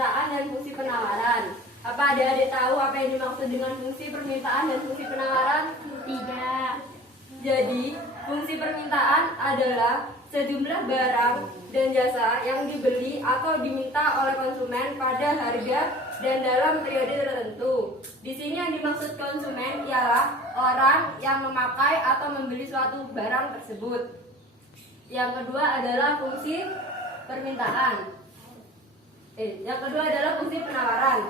permintaan dan fungsi penawaran. Apa adik-adik tahu apa yang dimaksud dengan fungsi permintaan dan fungsi penawaran? Tidak. Jadi, fungsi permintaan adalah sejumlah barang dan jasa yang dibeli atau diminta oleh konsumen pada harga dan dalam periode tertentu. Di sini yang dimaksud konsumen ialah orang yang memakai atau membeli suatu barang tersebut. Yang kedua adalah fungsi permintaan. Yang kedua adalah fungsi penawaran.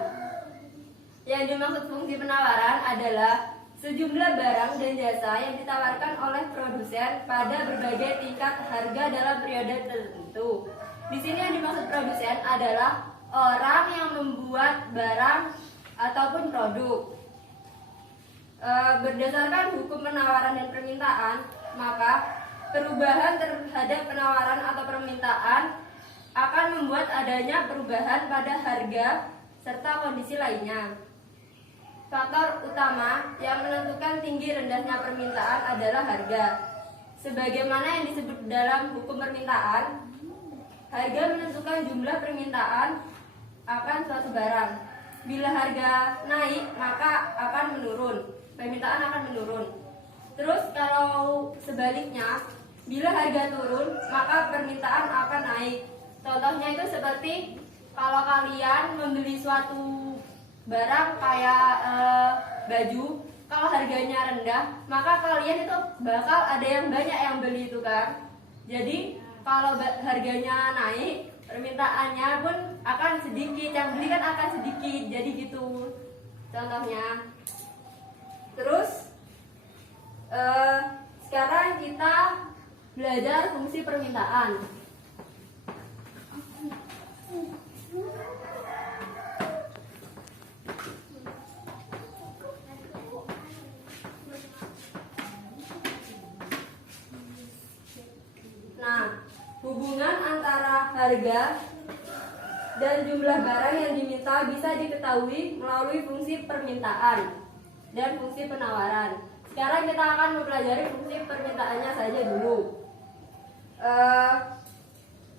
Yang dimaksud fungsi penawaran adalah sejumlah barang dan jasa yang ditawarkan oleh produsen pada berbagai tingkat harga dalam periode tertentu. Di sini yang dimaksud produsen adalah orang yang membuat barang ataupun produk. Berdasarkan hukum penawaran dan permintaan, maka perubahan terhadap penawaran atau permintaan akan membuat adanya perubahan pada harga serta kondisi lainnya. Faktor utama yang menentukan tinggi rendahnya permintaan adalah harga. Sebagaimana yang disebut dalam hukum permintaan, harga menentukan jumlah permintaan akan suatu barang. Bila harga naik, maka akan menurun. Permintaan akan menurun. Terus kalau sebaliknya, bila harga turun, maka permintaan akan naik. Contohnya itu seperti kalau kalian membeli suatu barang kayak baju, kalau harganya rendah, maka kalian itu bakal ada yang banyak yang beli itu kan. Jadi kalau harganya naik, permintaannya pun akan sedikit, yang beli kan akan sedikit. Jadi gitu contohnya. Terus sekarang kita belajar fungsi permintaan. Nah, hubungan antara harga dan jumlah barang yang diminta bisa diketahui melalui fungsi permintaan dan fungsi penawaran. Sekarang kita akan mempelajari fungsi permintaannya saja dulu.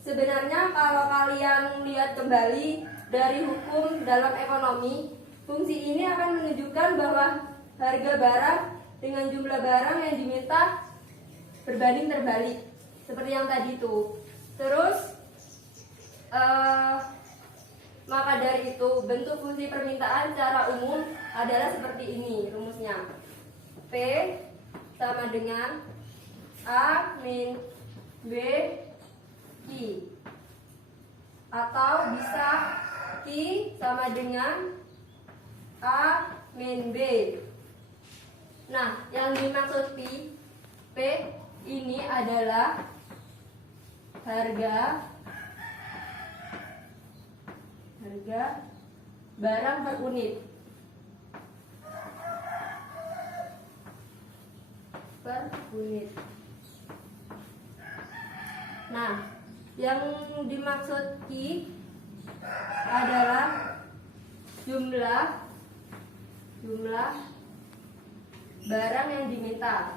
Sebenarnya kalau kalian lihat kembali dari hukum dalam ekonomi, fungsi ini akan menunjukkan bahwa harga barang dengan jumlah barang yang diminta berbanding terbalik, seperti yang tadi itu. Terus maka dari itu bentuk fungsi permintaan secara umum adalah seperti ini rumusnya. P sama dengan A min B Q, atau bisa Q sama dengan A min B. Nah, yang dimaksud P ini adalah harga barang per unit. Nah, yang dimaksud Q adalah jumlah barang yang diminta.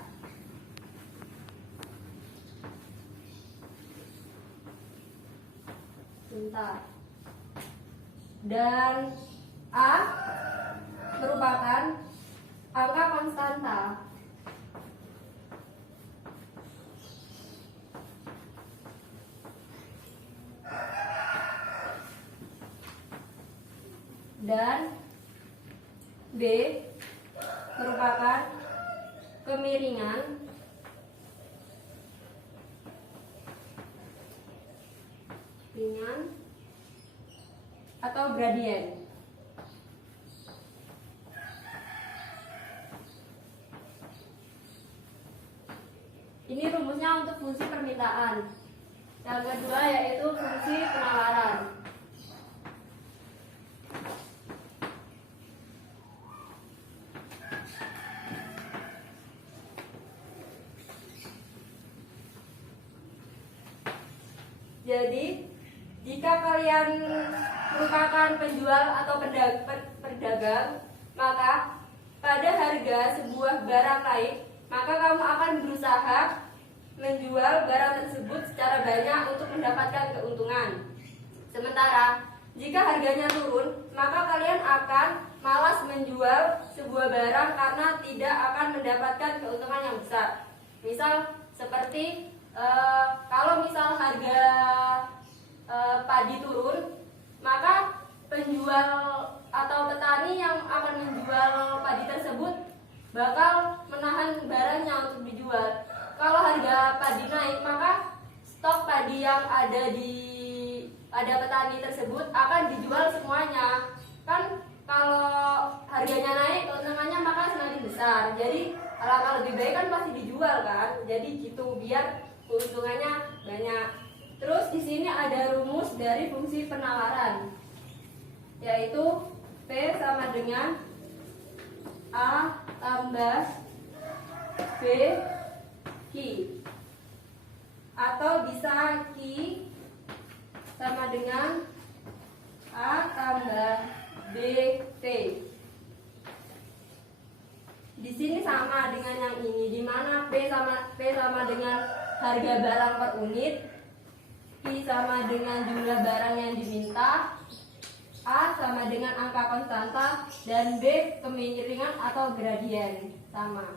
Dan A merupakan angka konstanta. Dan B merupakan kemiringan atau gradien. Ini rumusnya untuk fungsi permintaan. Yang kedua yaitu fungsi penawaran. Jadi, jika kalian merupakan penjual atau pedagang, maka pada harga sebuah barang naik, maka kamu akan berusaha menjual barang tersebut secara banyak untuk mendapatkan keuntungan. Sementara Jika harganya turun, maka kalian akan malas menjual sebuah barang karena tidak akan mendapatkan keuntungan yang besar. Misal seperti kalau misal harga padi turun, maka penjual atau petani yang akan menjual padi tersebut bakal menahan barangnya untuk dijual. Kalau harga padi naik, maka stok padi yang ada petani tersebut akan dijual semuanya. Kan kalau harganya naik, keuntungannya maka semakin besar. Jadi alangkah lebih baik kan pasti dijual kan. Jadi gitu biar keuntungannya banyak. Terus di sini ada rumus dari fungsi penawaran, yaitu P sama dengan A tambah B Q, atau bisa Q sama dengan A tambah B T. Di sini sama dengan yang ini, di mana P sama dengan harga barang per unit, Q sama dengan jumlah barang yang diminta, A sama dengan angka konstanta, dan B kemiringan atau gradien. Sama.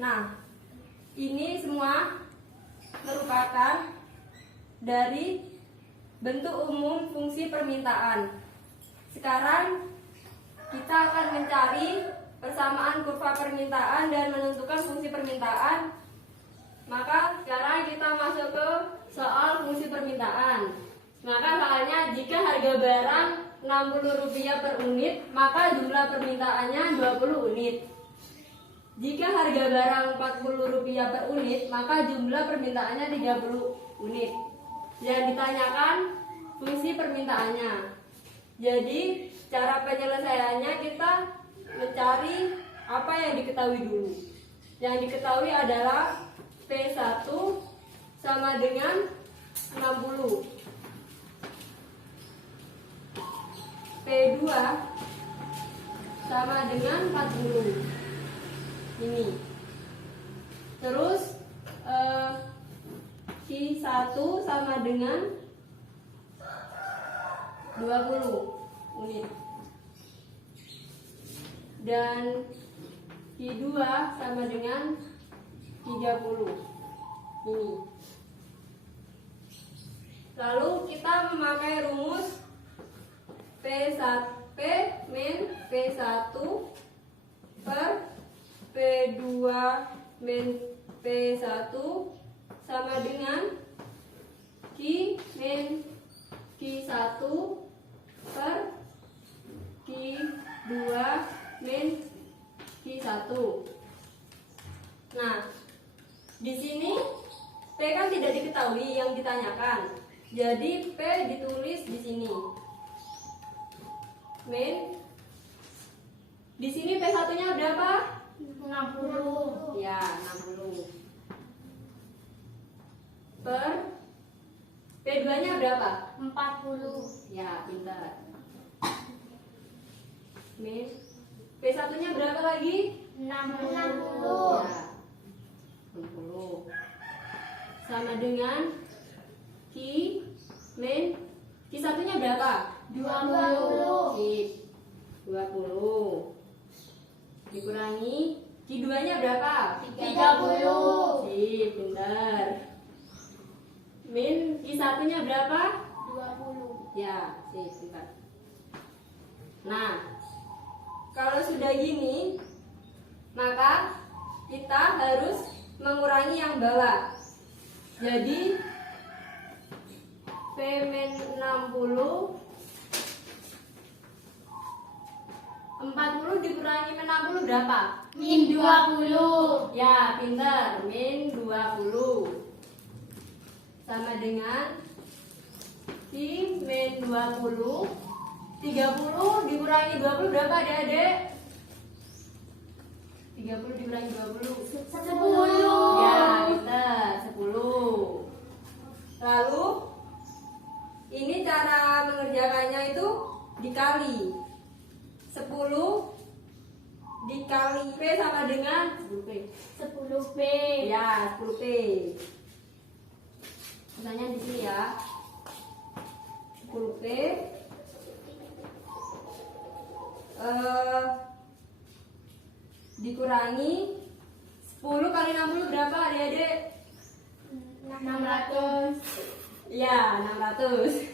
Nah, ini semua merupakan dari bentuk umum fungsi permintaan. Sekarang kita akan mencari persamaan kurva permintaan dan menentukan fungsi permintaan. Maka sekarang kita masuk ke soal fungsi permintaan. Maka soalnya jika harga barang Rp60 per unit, maka jumlah permintaannya 20 unit. Jika harga barang Rp40 per unit, maka jumlah permintaannya 30 unit. Yang ditanyakan fungsi permintaannya. Jadi cara penyelesaiannya kita mencari apa yang diketahui dulu. Yang diketahui adalah P1 sama dengan 60, P2 sama dengan 40. Ini. Terus Q1 sama dengan 20 unit. Dan Q2 sama dengan 30. Ini. Lalu kita memakai rumus P1 P min P1 per P2 min P1 sama dengan Q min Q1 per Q2 min Q1. Nah, di sini P kan tidak diketahui yang ditanyakan. Jadi P ditulis di sini. Min. Di sini P1-nya berapa? 60. Ya, 60. Per P2-nya berapa? 40. Ya, pintar. Min. P1-nya berapa lagi? 60. Ya. 60. Sama dengan Q min Q1-nya berapa? 20. Sip. 20 dikurangi Q2-nya berapa? 30. Sip, benar. Min Q1-nya berapa? 20. Ya, sip, benar. Nah, kalau sudah gini, maka kita harus mengurangi yang bawah. Jadi P min 60, 40 dikurangi min 60 berapa? Min 20. Ya, pintar. Min 20 sama dengan Q min 20. 30 dikurangi 20 berapa adik-adik? 30 dikurangi 20 10. Ya, pintar. 10. Lalu ini cara mengerjakannya itu dikali 10 dikali P sama dengan 10P. 10P. Ya, 10P. Misalnya di sini ya. 10P dikurangi 10 kali 60 berapa adik-adik? 600. Iya, 600.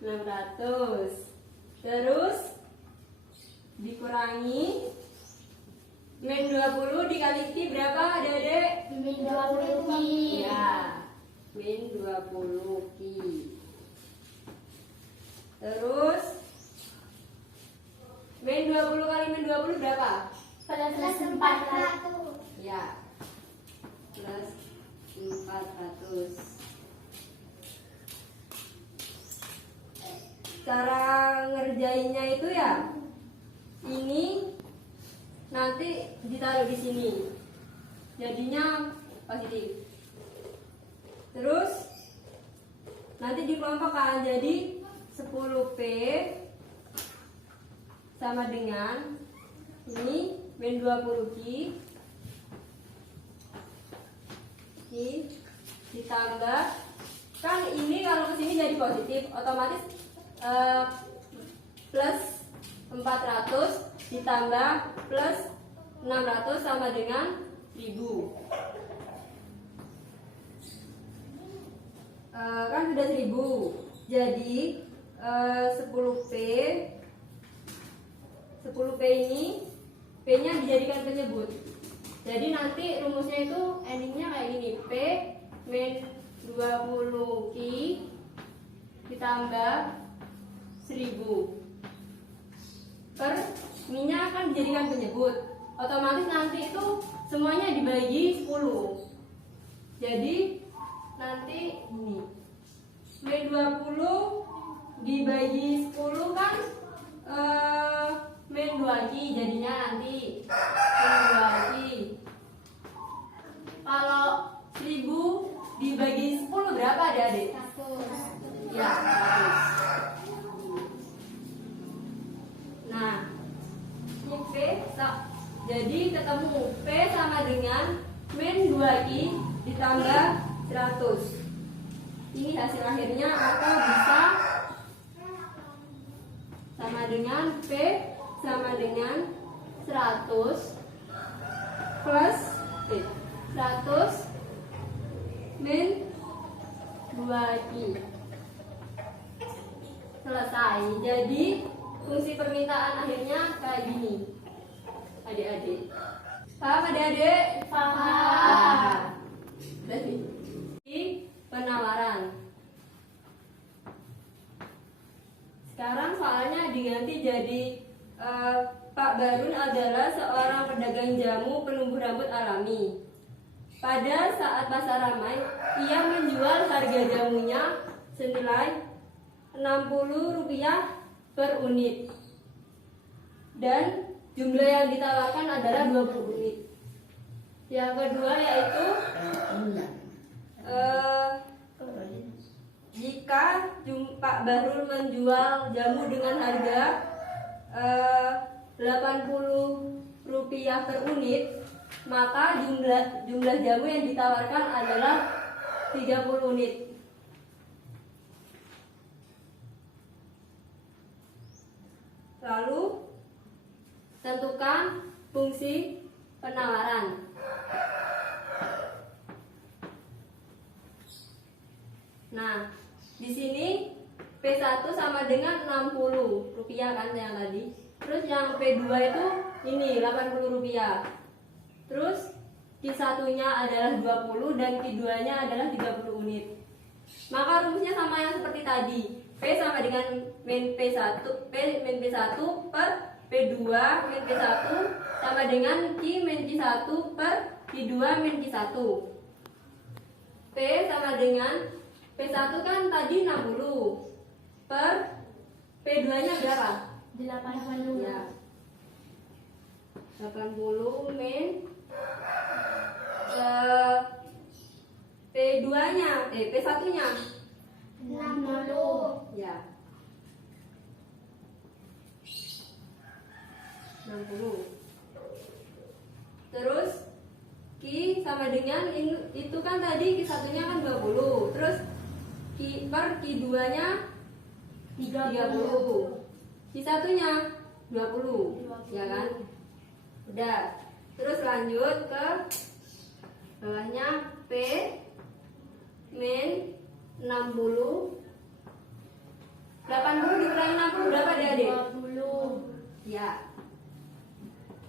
600. Terus dikurangi min 20 dikali Q berapa adik-adik? Min 20 Ki. Iya, min 20 Q. Terus min 20 kali min 20 berapa? Plus 400. Ya, plus 400. Cara ngerjainnya itu ya, ini nanti ditaruh di sini, jadinya positif. Terus nanti dikelompokkan, jadi 10P sama dengan ini min 20 Q ditambah, kan ini kalau ke sini jadi positif, otomatis plus 400 ditambah plus 600 sama dengan 1000. Kan sudah 1000, jadi 10P ini P-nya dijadikan penyebut. Jadi nanti rumusnya itu endingnya kayak gini, P min 20 Q ditambah 1000 per minyak akan dijadikan penyebut, otomatis nanti itu semuanya dibagi 10. Jadi nanti ini min 20 dibagi 10 kan min 2 Q, jadinya nanti min 2 Q. Kalau 1000 dibagi 10 berapa adik-adik? 100. Ya, 100. Nah, ini P, jadi ketemu P sama dengan min 2 Q ditambah 100. Ini hasil akhirnya, atau bisa sama dengan P sama dengan 100 plus 100 min 2 Q. Selesai. Jadi fungsi permintaan akhirnya kayak gini, adik-adik. Paham adik-adik? Paham. Jadi penawaran. Sekarang soalnya diganti jadi Pak Barun adalah seorang pedagang jamu penumbuh rambut alami. Pada saat pasar ramai, ia menjual harga jamunya senilai Rp60 per unit. Dan jumlah yang ditawarkan adalah 20 unit. Yang kedua yaitu jika Pak Barul menjual jamu dengan harga Rp80 per unit, maka jumlah jamu yang ditawarkan adalah 30 unit. Lalu tentukan fungsi penawaran. Nah, di sini P1 sama dengan Rp60 kan yang tadi. Terus yang P2 itu ini Rp80. Terus Q1-nya adalah 20 dan Q2-nya adalah 30 unit. Maka rumusnya sama yang seperti tadi. P sama dengan min P1 per P2 min P1 sama dengan Q min Q1 per Q2 min Q1. P sama dengan P1 kan tadi 60 per P2-nya berapa? 80. Ya. 80 min P2-nya, P1-nya 60. ya. 60. Terus sama dengan itu kan tadi Q1 nya kan 20. Terus per Q2 nya 30. Q1 nya 20, ya kan? Udah. Terus lanjut ke bawahnya P min 60. 80 dikurangi 60 berapa adik-adik? 20. Ya,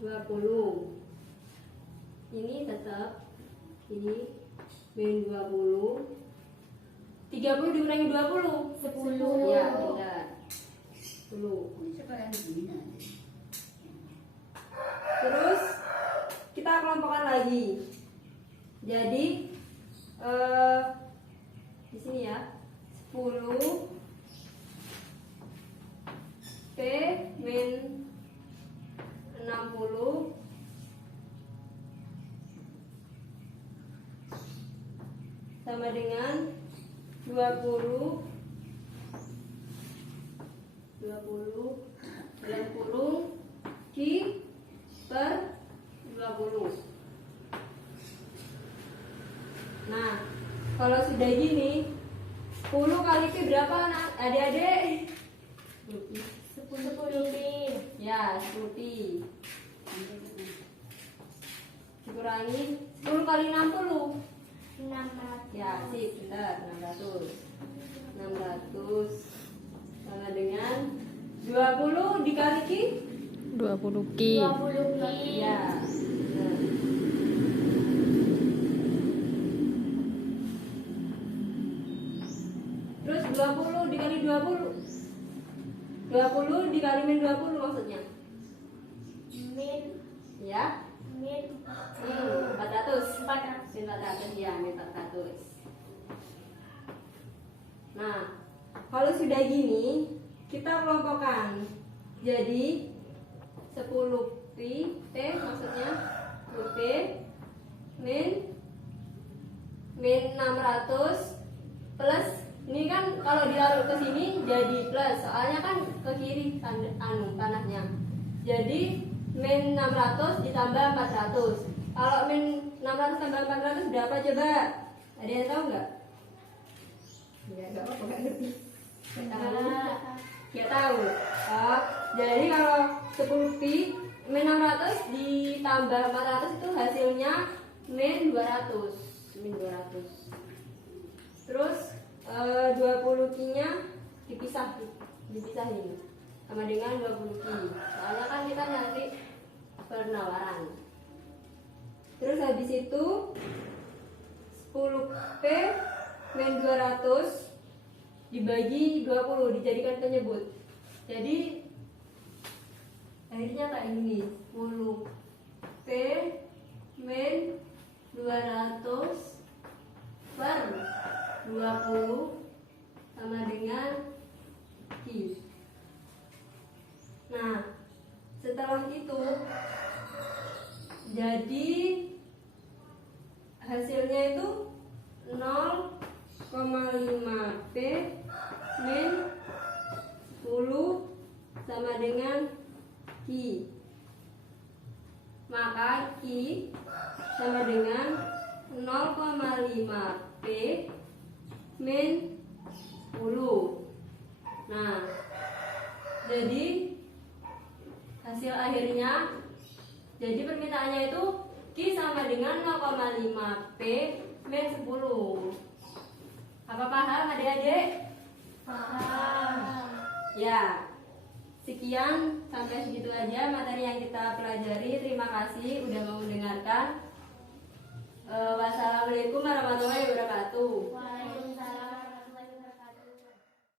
20. Ini tetap ini min 20. 30 dikurangi 20 10. ya, benar. 10. Terus kita kelompokkan lagi. Jadi di sini ya, 10 P min 60 sama dengan 20 dalam kurung Q per 20. Nah, kalau sudah gini 10 kali Q berapa adik-adik? 10 pi. Ya, 10 pi. Dikurangi 10 kali 60. 600. Ya, sip, bentar, 600. 600 sama dengan 20 dikali Q? 20 ki. 20 pi. Ya. Benar. Terus 20 dikali 20. 20 dikali min 20 maksudnya. Min. Ya. Min. 400. 400. Min 400 ya, min 400. Nah, kalau sudah gini, kita kelompokkan. Jadi 10 pi T maksudnya 10 pi min 600 plus, ini kan kalau dilarut ke sini jadi plus, soalnya kan ke kiri panahnya. Jadi min 600 ditambah 400. Kalau min 600 tambah 400 berapa coba? Ada yang tahu nggak? Ya, nggak apa-apa, nggak ngerti. Ya tahu. Oh, jadi kalau 10 pi min 600 ditambah 400 itu hasilnya min 200. Min 200. Terus 20 q-nya dipisahin sama dengan 20 q. Soalnya kan kita nanti penawaran. Terus habis itu 10 p min 200 dibagi 20 dijadikan penyebut. Jadi akhirnya kayak gini, 10 P min 200 per 20 sama dengan Q. Nah, setelah itu jadi hasilnya itu 0,5 P min 10 sama dengan Q. Maka Q sama dengan 0,5 P min 10. Nah, jadi hasil akhirnya, jadi permintaannya itu Q sama dengan 0,5 P min 10. Apa paham adik-adik? Paham. Ya, sekian, sampai segitu aja materi yang kita pelajari. Terima kasih udah mau mendengarkan. Wassalamualaikum warahmatullahi wabarakatuh. Waalaikumsalam.